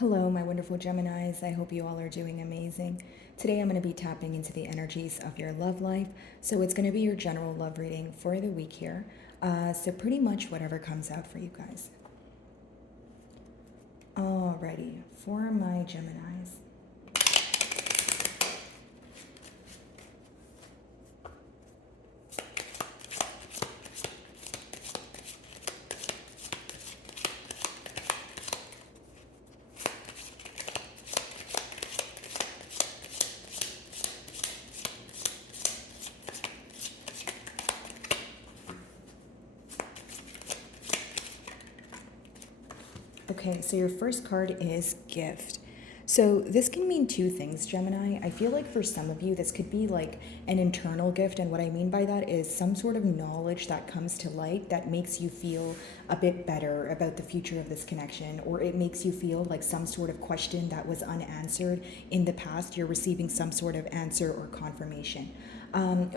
Hello, my wonderful Geminis. I hope you all are doing amazing. Today I'm going to be tapping into the energies of your love life. So it's going to be your general love reading for the week here. So pretty much whatever comes out for you guys. Alrighty, for my Geminis. Okay, so your first card is gift. So this can mean two things, Gemini. I feel like for some of you, this could be like an internal gift. And what I mean by that is some sort of knowledge that comes to light that makes you feel a bit better about the future of this connection, or it makes you feel like some sort of question that was unanswered in the past, you're receiving some sort of answer or confirmation.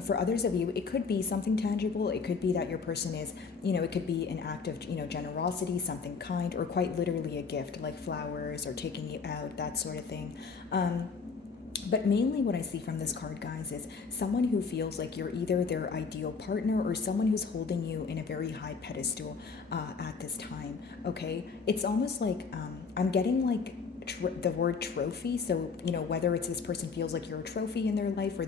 For others of you, it could be something tangible. It could be that your person is, it could be an act of, generosity, something kind, or quite literally a gift like flowers or taking you out, that sort of thing. But mainly what I see from this card, guys, is someone who feels like you're either their ideal partner or someone who's holding you in a very high pedestal at this time, okay? It's almost like I'm getting like the word trophy. So, whether it's this person feels like you're a trophy in their life or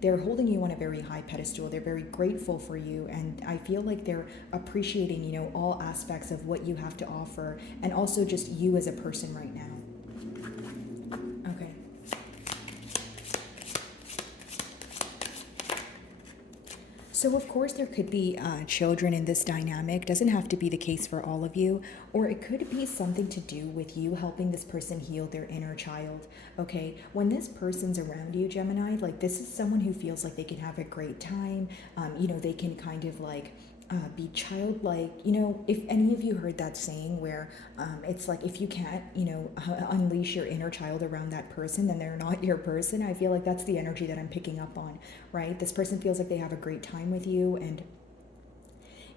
they're holding you on a very high pedestal. They're very grateful for you. And I feel like they're appreciating, all aspects of what you have to offer and also just you as a person right now. Okay. So, of course, there could be children in this dynamic. Doesn't have to be the case for all of you. Or it could be something to do with you helping this person heal their inner child. Okay? When this person's around you, Gemini, like this is someone who feels like they can have a great time. They can kind of like be childlike. If any of you heard that saying where it's like if you can't, unleash your inner child around that person, then they're not your person. I feel like that's the energy that I'm picking up on, right? This person feels like they have a great time with you, and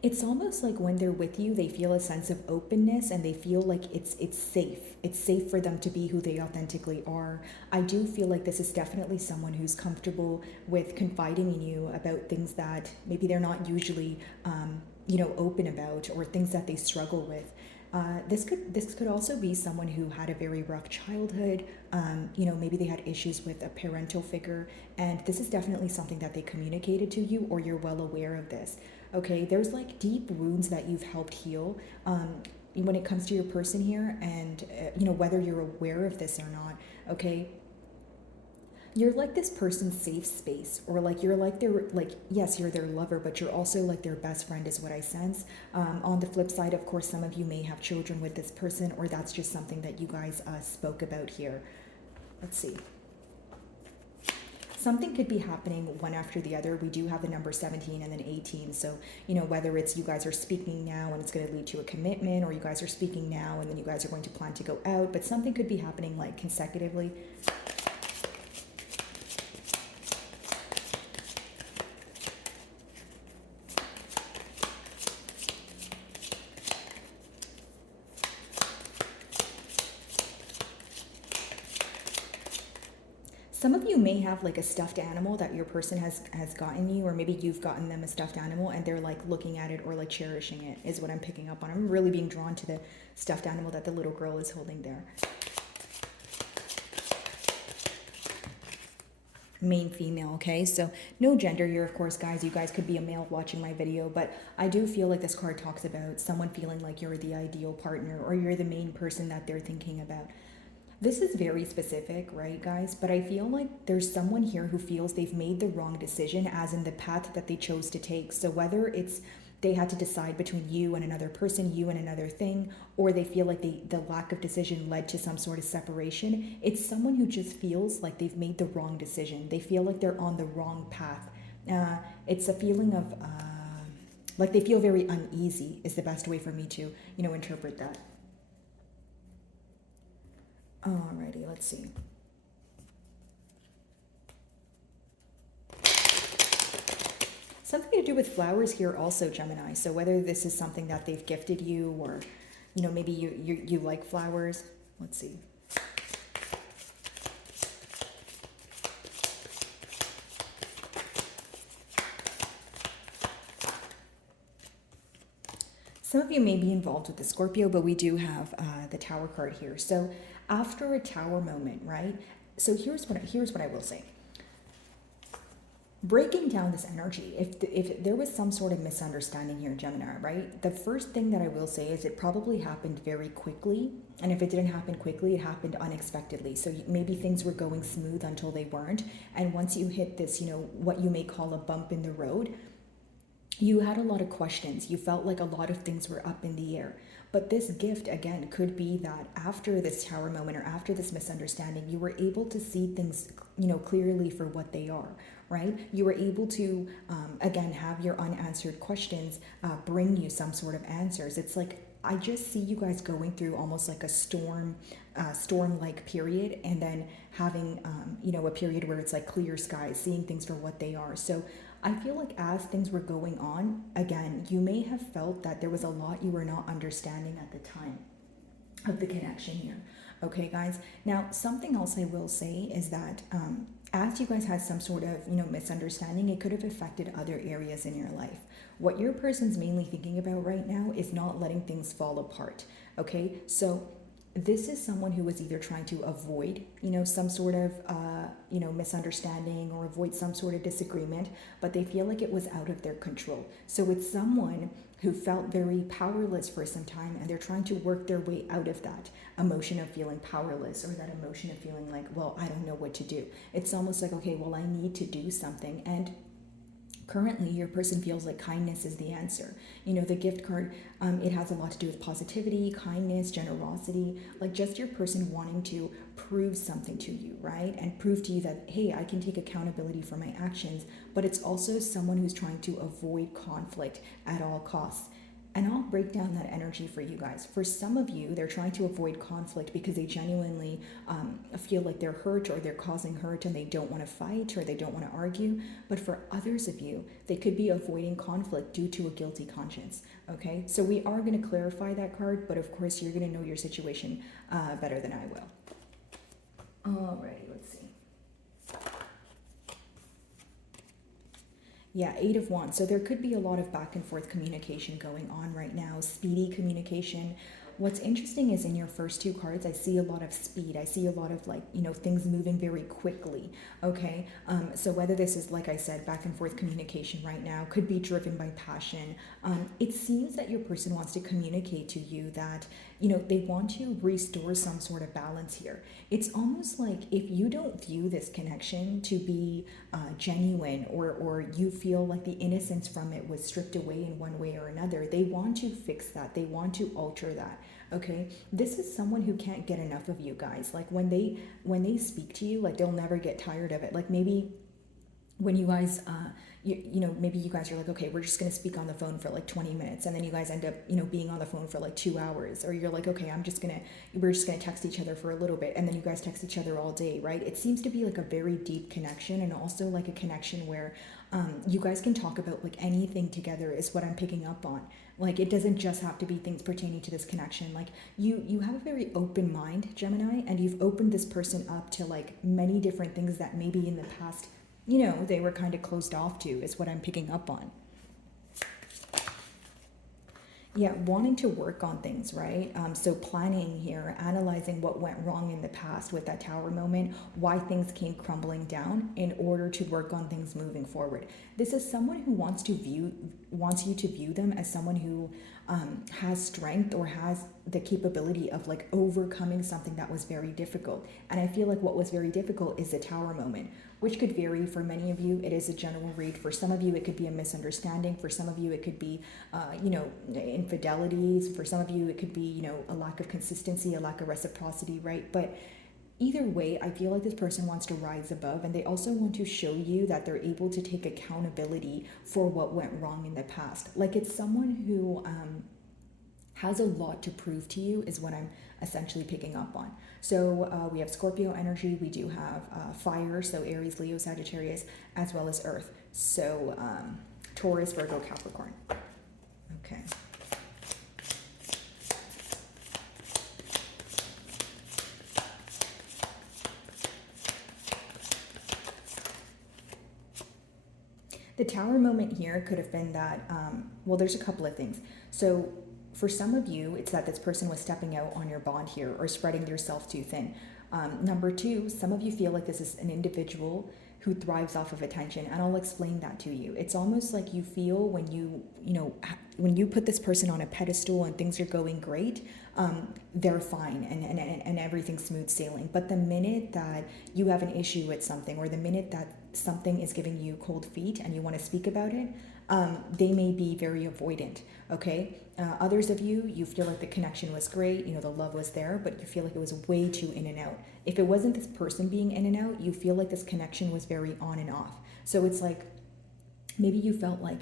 it's almost like when they're with you, they feel a sense of openness and they feel like it's safe. It's safe for them to be who they authentically are. I do feel like this is definitely someone who's comfortable with confiding in you about things that maybe they're not usually, open about, or things that they struggle with. This could also be someone who had a very rough childhood. Maybe they had issues with a parental figure, and this is definitely something that they communicated to you, or you're well aware of this. Okay, there's like deep wounds that you've helped heal when it comes to your person here, and whether you're aware of this or not. Okay, you're like this person's safe space, or like you're like their, like, yes, you're their lover, but you're also like their best friend is what I sense. On the flip side, of course, some of you may have children with this person, or that's just something that you guys spoke about here. Let's see. Something could be happening one after the other. We do have the number 17 and then 18. So, whether it's you guys are speaking now and it's going to lead to a commitment, or you guys are speaking now and then you guys are going to plan to go out, but something could be happening like consecutively. Some of you may have like a stuffed animal that your person has gotten you, or maybe you've gotten them a stuffed animal and they're like looking at it or like cherishing it, is what I'm picking up on. I'm really being drawn to the stuffed animal that the little girl is holding there. Main female, okay? So no gender here, of course, guys. You guys could be a male watching my video, but I do feel like this card talks about someone feeling like you're the ideal partner, or you're the main person that they're thinking about. This is very specific, right, guys? But I feel like there's someone here who feels they've made the wrong decision, as in the path that they chose to take. So whether it's they had to decide between you and another person, you and another thing, or they feel like the lack of decision led to some sort of separation, it's someone who just feels like they've made the wrong decision. They feel like they're on the wrong path. It's a feeling of like they feel very uneasy is the best way for me to, interpret that. Alrighty, let's see. Something to do with flowers here also, Gemini. So whether this is something that they've gifted you, or maybe you like flowers. Let's see. Some of you may be involved with the Scorpio, but we do have the Tower card here. So after a Tower moment, right? So here's what I will say. Breaking down this energy, if there was some sort of misunderstanding here, Gemini, right? The first thing that I will say is it probably happened very quickly. And if it didn't happen quickly, it happened unexpectedly. So maybe things were going smooth until they weren't. And once you hit this, what you may call a bump in the road, you had a lot of questions. You felt like a lot of things were up in the air. But this gift, again, could be that after this Tower moment or after this misunderstanding, you were able to see things, clearly for what they are, right? You were able to, again, have your unanswered questions bring you some sort of answers. It's like, I just see you guys going through almost like a storm-like period, and then having, a period where it's like clear skies, seeing things for what they are. So I feel like as things were going on, again, you may have felt that there was a lot you were not understanding at the time of the connection here. Okay, guys. Now, something else I will say is that as you guys had some sort of, misunderstanding, it could have affected other areas in your life. What your person's mainly thinking about right now is not letting things fall apart. Okay, so this is someone who was either trying to avoid, some sort of, misunderstanding or avoid some sort of disagreement, but they feel like it was out of their control. So it's someone who felt very powerless for some time, and they're trying to work their way out of that emotion of feeling powerless, or that emotion of feeling like, well, I don't know what to do. It's almost like, okay, well, I need to do something. And currently, your person feels like kindness is the answer. The gift card, it has a lot to do with positivity, kindness, generosity, like just your person wanting to prove something to you, right? And prove to you that, hey, I can take accountability for my actions. But it's also someone who's trying to avoid conflict at all costs. And I'll break down that energy for you guys. For some of you, they're trying to avoid conflict because they genuinely feel like they're hurt, or they're causing hurt, and they don't want to fight, or they don't want to argue. But for others of you, they could be avoiding conflict due to a guilty conscience. Okay, so we are going to clarify that card, but of course, you're going to know your situation better than I will. Alrighty, let's see. Yeah, 8 of Wands. So there could be a lot of back and forth communication going on right now, speedy communication. What's interesting is in your first two cards, I see a lot of speed. I see a lot of things moving very quickly. Okay. So whether this is, like I said, back and forth communication right now, could be driven by passion. It seems that your person wants to communicate to you that, they want to restore some sort of balance here. It's almost like if you don't view this connection to be genuine, or you feel like the innocence from it was stripped away in one way or another, they want to fix that. They want to alter that. Okay, this is someone who can't get enough of you guys. Like when they speak to you, like they'll never get tired of it. Like maybe when you guys maybe you guys are like, okay, we're just going to speak on the phone for like 20 minutes, and then you guys end up being on the phone for like 2 hours, or you're like, okay, we're just going to text each other for a little bit, and then you guys text each other all day, right? It seems to be like a very deep connection, and also like a connection where you guys can talk about like anything together, is what I'm picking up on. Like it doesn't just have to be things pertaining to this connection. Like you have a very open mind, Gemini, and you've opened this person up to like many different things that maybe in the past they were kind of closed off to, is what I'm picking up on. Yeah, wanting to work on things, right? So planning here, analyzing what went wrong in the past with that Tower moment, why things came crumbling down in order to work on things moving forward. This is someone who wants you to view them as someone who has strength, or has the capability of like overcoming something that was very difficult. And I feel like what was very difficult is the Tower moment, which could vary for many of you. It is a general read. For some of you, it could be a misunderstanding. For some of you, it could be, infidelities. For some of you, it could be, a lack of consistency, a lack of reciprocity, right? But either way, I feel like this person wants to rise above, and they also want to show you that they're able to take accountability for what went wrong in the past. Like it's someone who has a lot to prove to you, is what I'm essentially picking up on. So we have Scorpio energy, we do have fire, so Aries, Leo, Sagittarius, as well as Earth. So Taurus, Virgo, Capricorn. Okay. The tower moment here could have been that, well, there's a couple of things. So for some of you, it's that this person was stepping out on your bond here or spreading yourself too thin. Number two, some of you feel like this is an individual who thrives off of attention, and I'll explain that to you. It's almost like you feel when when you put this person on a pedestal and things are going great, they're fine and everything's smooth sailing. But the minute that you have an issue with something, or the minute that something is giving you cold feet and you want to speak about it, they may be very avoidant. Okay. Others of you, you feel like the connection was great, the love was there, but you feel like it was way too in and out. If it wasn't this person being in and out, you feel like this connection was very on and off. So it's like, maybe you felt like,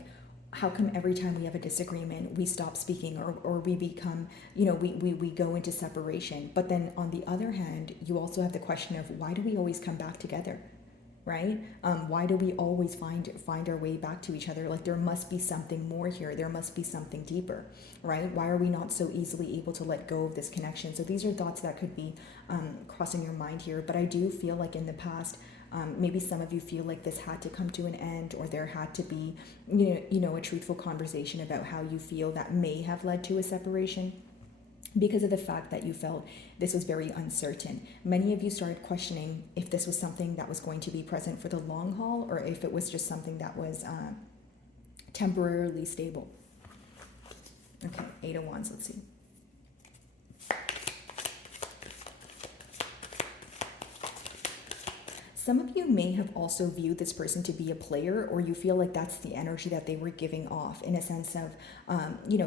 how come every time we have a disagreement, we stop speaking, or we become, we go into separation. But then on the other hand, you also have the question of, why do we always come back together? Right? Why do we always find our way back to each other? Like, there must be something more here. There must be something deeper, right? Why are we not so easily able to let go of this connection? So these are thoughts that could be crossing your mind here. But I do feel like in the past, maybe some of you feel like this had to come to an end, or there had to be, a truthful conversation about how you feel that may have led to a separation, because of the fact that you felt this was very uncertain. Many of you started questioning if this was something that was going to be present for the long haul, or if it was just something that was temporarily stable. Okay, Eight of Wands, let's see. Some of you may have also viewed this person to be a player, or you feel like that's the energy that they were giving off, in a sense of,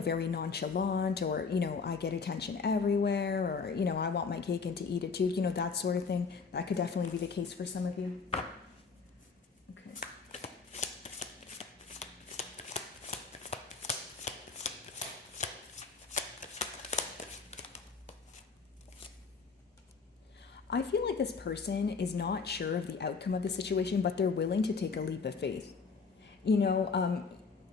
very nonchalant, or, I get attention everywhere, or, I want my cake and to eat it too, that sort of thing. That could definitely be the case for some of you. Okay. I feel like this person is not sure of the outcome of the situation, but they're willing to take a leap of faith.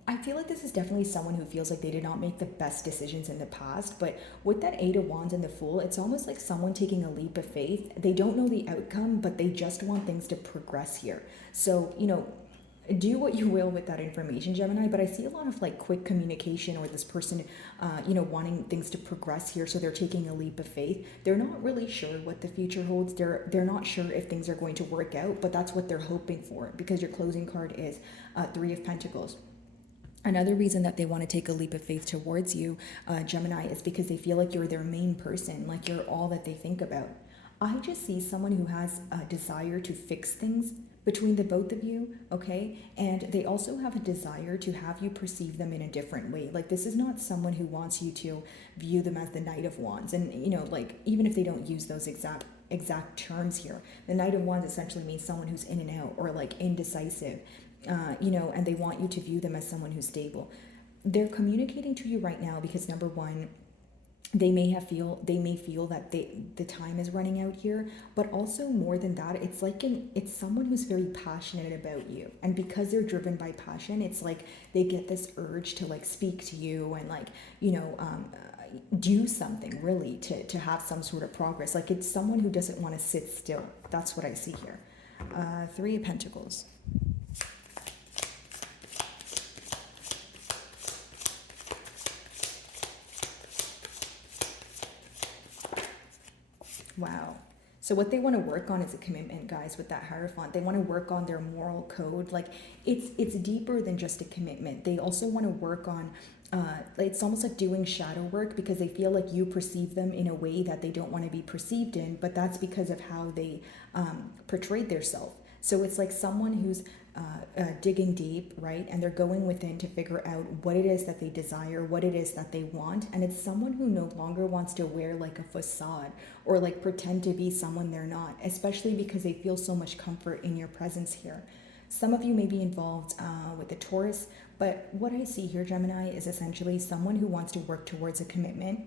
I feel like this is definitely someone who feels like they did not make the best decisions in the past, but with that Eight of Wands and the Fool, it's almost like someone taking a leap of faith. They don't know the outcome, but they just want things to progress here. So, do what you will with that information, Gemini, but I see a lot of like quick communication, or this person, wanting things to progress here. So they're taking a leap of faith. They're not really sure what the future holds. They're not sure if things are going to work out, but that's what they're hoping for, because your closing card is Three of Pentacles. Another reason that they want to take a leap of faith towards you, Gemini, is because they feel like you're their main person, like you're all that they think about. I just see someone who has a desire to fix things between the both of you, okay? And they also have a desire to have you perceive them in a different way. Like, this is not someone who wants you to view them as the Knight of Wands. And, even if they don't use those exact terms here, the Knight of Wands essentially means someone who's in and out, or like indecisive, and they want you to view them as someone who's stable. They're communicating to you right now because, number one, they may feel that the time is running out here, but also more than that, it's someone who's very passionate about you, and because they're driven by passion, it's like they get this urge to like speak to you and like do something really to have some sort of progress. Like, it's someone who doesn't want to sit still. That's what I see here. Three of Pentacles. Wow. So what they want to work on is a commitment, guys, with that Hierophant. They want to work on their moral code. Like, it's deeper than just a commitment. They also want to work on, it's almost like doing shadow work, because they feel like you perceive them in a way that they don't want to be perceived in, but that's because of how they portrayed their self. So it's like someone who's digging deep, right? And they're going within to figure out what it is that they desire, what it is that they want. And it's someone who no longer wants to wear like a facade or like pretend to be someone they're not, especially because they feel so much comfort in your presence here. Some of you may be involved with the Taurus, but what I see here, Gemini, is essentially someone who wants to work towards a commitment.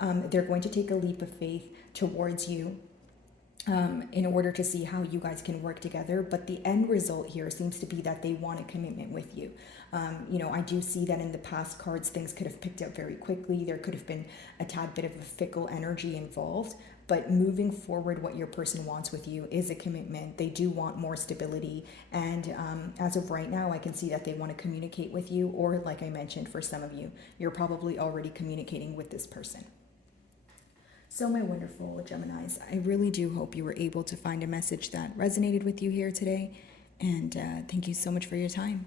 They're going to take a leap of faith towards you, in order to see how you guys can work together. But the end result here seems to be that they want a commitment with you. I do see that in the past cards, things could have picked up very quickly. There could have been a tad bit of a fickle energy involved. But moving forward, what your person wants with you is a commitment. They do want more stability. And as of right now, I can see that they want to communicate with you, or like I mentioned, for some of you, you're probably already communicating with this person. So, my wonderful Geminis, I really do hope you were able to find a message that resonated with you here today. And thank you so much for your time.